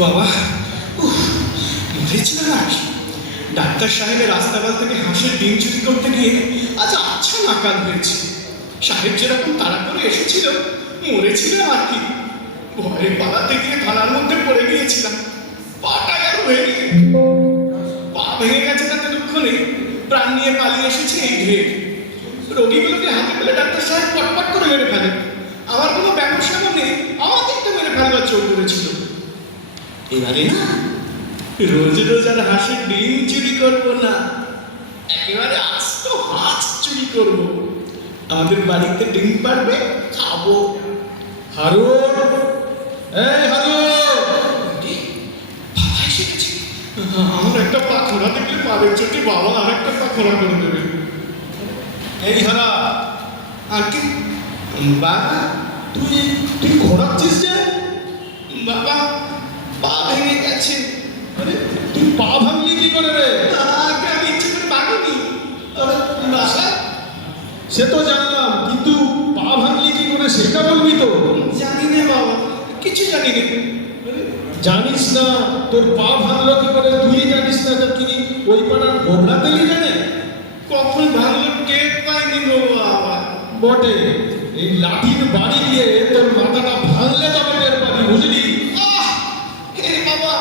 বাবা, মরেছিল নাকি? ডাক্তার সাহেবের রাস্তাবাল থেকে হাঁসের ডিম চুরি করতে গিয়ে আজ আচ্ছা নাকাল হয়েছে। সাহেব যেরকম তাড়া করে এসেছিল, মরেছিল আর কি। ভয়ে পালাতে গিয়ে থানার মধ্যে পড়ে গিয়েছিলাম। পাটা গেল ভেঙে, পা ভেঙে গেছে তাতে দুঃখ নেই, প্রাণ নিয়ে পালিয়ে এসেছে এই ঢের। রোগীগুলোকে হাতে পেলে ডাক্তার সাহেব পটপট করে মেরে ফেলে। আমার কোনো ব্যবসা নেই, আমাদেরটা মেরে ফেলবার চোখ করেছিল। এবারে না, রোজ রোজ আর হাঁসের ডিম চুরি করবো না, একেবারে আস্ত হাঁস চুরি করবো। আমাদের বাড়িতে ডিম পারবে, খাবো। হারু, এই হারু, বাবা এসে গেছে। আমার একটা পা খোলা দেখলে পালের চোটে বাবা আর একটা পা খোলা করে দেবে। এই হারা, আগে বাবা, তুই তুই ঘোরাচ্ছিস যে? বাবা পা ভেঙে গেছে। আরে তুই পা ভাঙলি কি করে রে? আগে আমি ইচ্ছে করে ভাঙিনি। বাবা, সে তো জানলাম, কিন্তু পা ভাঙলি কি করে সেটা বলবি তো? জানি না বাবা, কিছু জানি না। জানিস না তোর পা ভাঙলো কি করে? তুই জানিস না তো কি ওই পাড়ার গোবরা তেলি জানে? কখন ভাঙলো টের পাইনি গো বাবা। বটে, এই লাঠির বাড়ি দিয়ে তোর মাথাটা ভাঙলে তবে টের পাবি, বুঝলি? আহ! হে বাবা,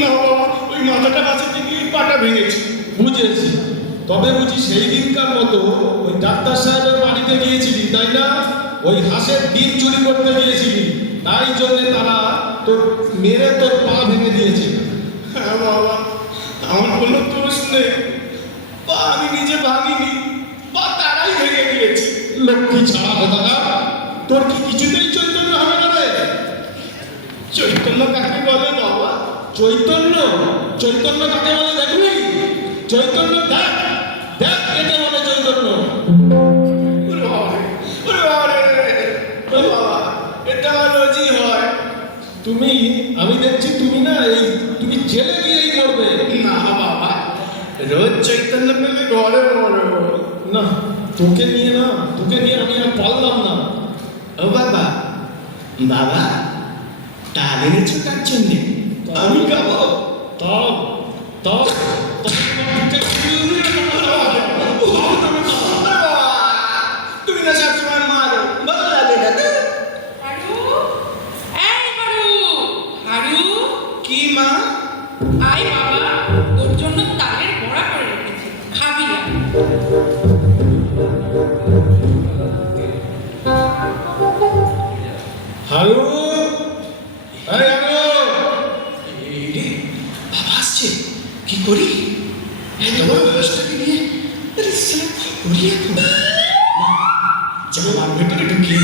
না বাবা, ওই মাথাটা বাঁচাতে গিয়ে পাটা ভেঙেছে। বুঝেছি। তবে বুঝি সেই দিনকার মতো ওই ডাক্তার সাহেবের বাড়িতে গিয়েছিলি, তাই না? ওই হাঁসের ডিম চুরি করতে গিয়েছিলি, তাই জন্য তারা তোর মেরে তোর পা ভেঙে দিয়েছে। হ্যাঁ বাবা, আমার কোনো দোষ নেই। পা আমি নিজে ভাঙিনি, পা তারাই ভেঙে দিয়েছে। লক্ষ্মী ছাড়া কথা, তোর কি কিছুতেই চৈতন্য হবে না রে? চৈতন্য কাকে বলে বাবা? চৈতন্য, চৈতন্য কাকে বলে দেখবি? চৈতন্য দেখ, দেখ এটা বলে চৈতন্য। ওরে বাবা রে, ওরে বাবা রে, ওরে বাবা, এটা আমার রোজই হয়। তুমি, আমি দেখছি তুমি না এই তুমি জেলে গিয়েই মরবে। না বাবা, রোজ চৈতন্য পেলে ঘরে মরব না, তোকে নিয়ে আমি আর পারলাম না। ও বাবা, বাবা ডাল এনেছো কার জন্যে? আমি খাবো। তাও তাও তুমি না সবসময় মারো, ভালো লাগে না তো? হারু, এই হারু, হারু, কি মা? আয় বাবা, তোর জন্য তালের বড়া করে রেখেছি, খাবি না? হারু, এই হারু, এই রে, বাবা আসছে, কি করি? এত বড় হাঁসটাকে নিয়ে, আরে সালা কি করি এখন? না, জামার ভেতরে ঢুকিয়ে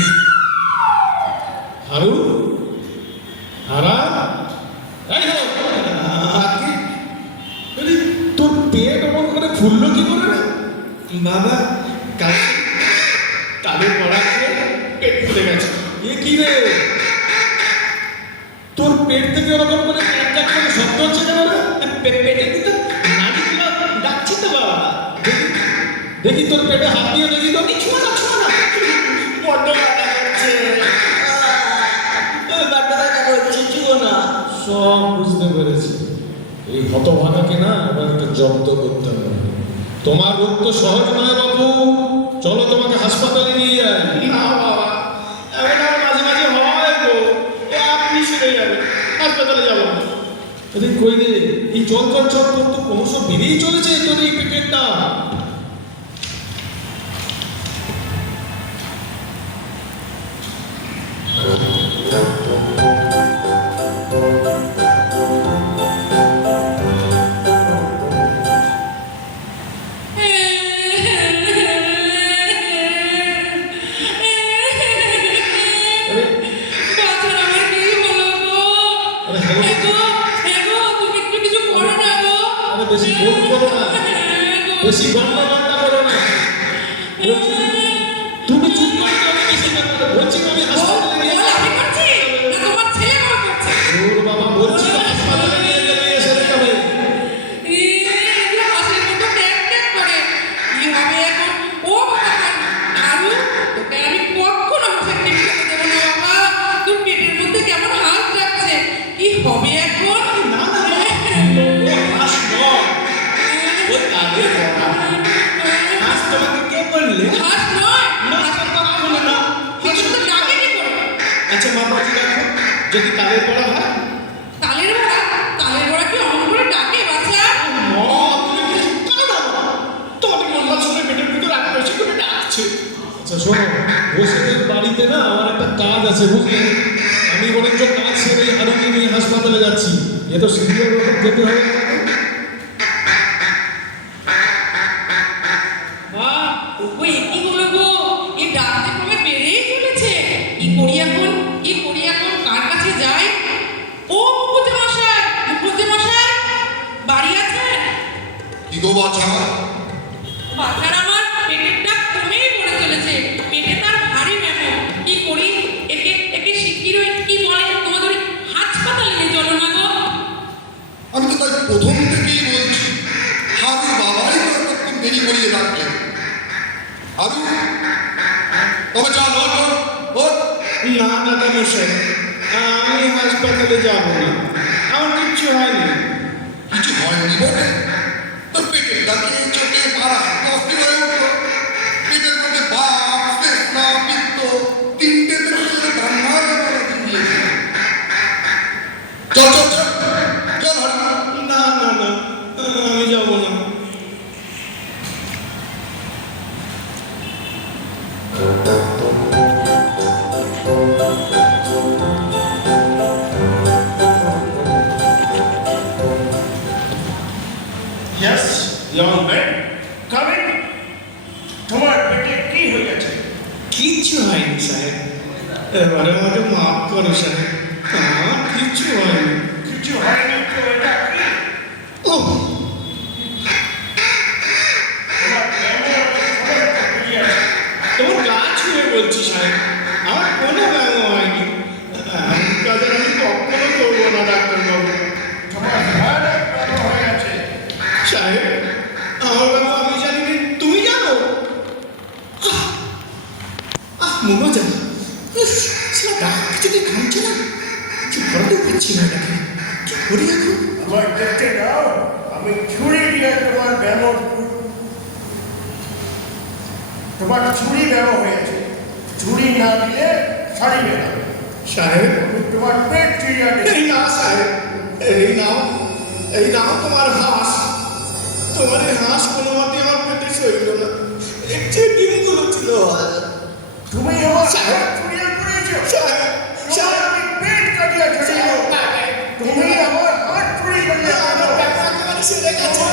হারু, হারা, এই হারু, আগে আরে তোর পেট অমন করে ফুললো কি করে রে? বাবা, কাল তালের বড়া খেয়ে পেট ফুলে গেছে। এ কি রে? তোর পেট থেকে ওরকম করে ক্যাক করে শব্দ হচ্ছে কেন রে? পেটে কিন্তু নাড়িগুলো ডাকছে তো বাবা। দেখি, দেখি তোর পেটে হাত দিয়ে দেখি তো। ছুঁয়া না, ছুঁয়া না, বড্ড ব্যথা করছে। ব্যথা করছে, ছুঁয়ো না। সব বুঝতে পেরেছি। এই হতভাগাকে না এবার একটা জব্দ করতে হবে। তোমার রোগ তো সহজ নয় বাবু, চলো তোমাকে হাসপাতালে নিয়ে যাই। না বাবা, এমন আর মাঝে মাঝে হয় গো, এ আপনি সেরে যাবে, হাসপাতালে যাবো না। আরে কই রে, এই চল চল চল, তোর তো ক্রমশ বেড়েই চলেছে তোর এই পেটেরটা। আরে বাছার আমার কি হলো গো? আরে হ্যালো, এগো, তুমি একটু কিছু করো না গো। আরে বেশি গোল করো না, বেশি গন্ডা গন্ডা করো না। বলছি, তুমি চুপ করে যাও, বেশি কথা বলছি না, আমি হাসপাতালে নিয়ে বল, আমি করছি না তোমার ছেলে বল করছে? ওর বাবা বলছি তো, হাসপাতালে নিয়ে গেলে সেরে যাবে। এগুলো হাসির মতো ট্যাক ট্যাক করে। কি হবে এখন? ও বাবা, হারু, তোকে আমি কখনো হাসির টিপ খেতে দেবো না বাবা। তোর পেটের মধ্যে কেমন হাত যাচ্ছে, কি হবে কাছে মা বাজি রাখো, যদি তালের বড়া হয়। তালের বড়া? তালের বড়া কি অমন করে ডাকে বাচ্চা? মা, তুমি কি চুপ করো না মা? তোমাকে বললাম শুনে পেটের ভিতর আরো বেশি করে ডাকছে। আচ্ছা শোনো, বসেদের বাড়িতে না আমার একটা কাজ আছে বুঝলে, আমি বরঞ্চ কাজ সেরে হারুকে নিয়ে হাসপাতালে যাচ্ছি। এ তো সিরিয়াল রকম যেতে হবে আমাকে। মা, ওগো এ কি হলো গো? এ ডাকতে ক্রমে বেড়েই চলেছে। কি করি এখন? কি করি এখন? কার কাছে যাই? ও মুখুজ্জেমশাই, মুখুজ্জেমশাই, বাড়ি আছেন? কি গো বাছা? বাচ্চার আমার পেটের ডাক ক্রমেই পড়ে চলেছে। পেটে তার ভারী ব্যামো। কি করি? একে শিগগিরই কি বলে তোমাদের ওই হাসপাতালে নিয়ে চলো না গো। আমি তো তাই প্রথম থেকেই বলছি, হারু বাবাই তো এতক্ষণ দেরি করিয়ে রাখলেন। হারু, তবে চল ওঠ, ওঠ। না দাদা মশাই, আমি হাসপাতালে যাব না, আমার কিচ্ছু হয়নি। কিছু হয়নি বটে, তোর পেটের ডাকে চোখে পাড়া অস্থির হয়ে উঠলো। পেটের মধ্যে বাপ, ফেসলা, পিত্ত তিনটে থেকে ব্রহ্মার দিয়েছে। চল চল চল চল হারু। না না না, আমি যাব না। Yes, young man. Come in. তোমার পেটে কি হয়েছে? কিচ্ছু হয়নি সাহেব, এবারে আমাকে মাফ করো সাহেব, আমার কিচ্ছু হয়নি। কিছু হয়নি তো এটা কি? ও, তোমার ব্যামোর খবর তো বুঝিয়ে আছে। তোমার গা ছুঁয়ে বলছি সাহেব, আমার কোনো ব্যায়াম হয়নি। এমন কাজ আর আমি কখনো করবো না ডাক্তারবাবু। তোমার ঘাড়ে ব্যামো হয়ে আছে। সাহেব, আমার বাবা আমি জানি না, তুমি জানো? মনে যা সেটা কিছুতে ঘামছে না, কিছু করতে পারছি না এটাকে, কি করি এখন? আমার দেখতে দাও, আমি ছুরি দিয়ে তোমার ব্যামোর তোমার ছুরি ব্যামো হয়েছে। ছুরি না দিলে ছাড়িবে না। সাহেব, আমি তোমার পেট চিরিয়ে দেব। এই না সাহেব, এই নাও তোমার হাঁস। তোমার এই হাঁস কোনো মতে আমার পেটে সইল না, এর যে ডিমগুলো ছিল। তুমি আমার সাহেব। হাত ছুরিয়ে করেছো। সাহেব, তোমার সাহেব, আমি পেট কাটিয়ে ছেড়ে দেব। তুমি আমার হাত ছুরি করিয়ে আমার দেব। টাকা একেবারে সেরে গেছে।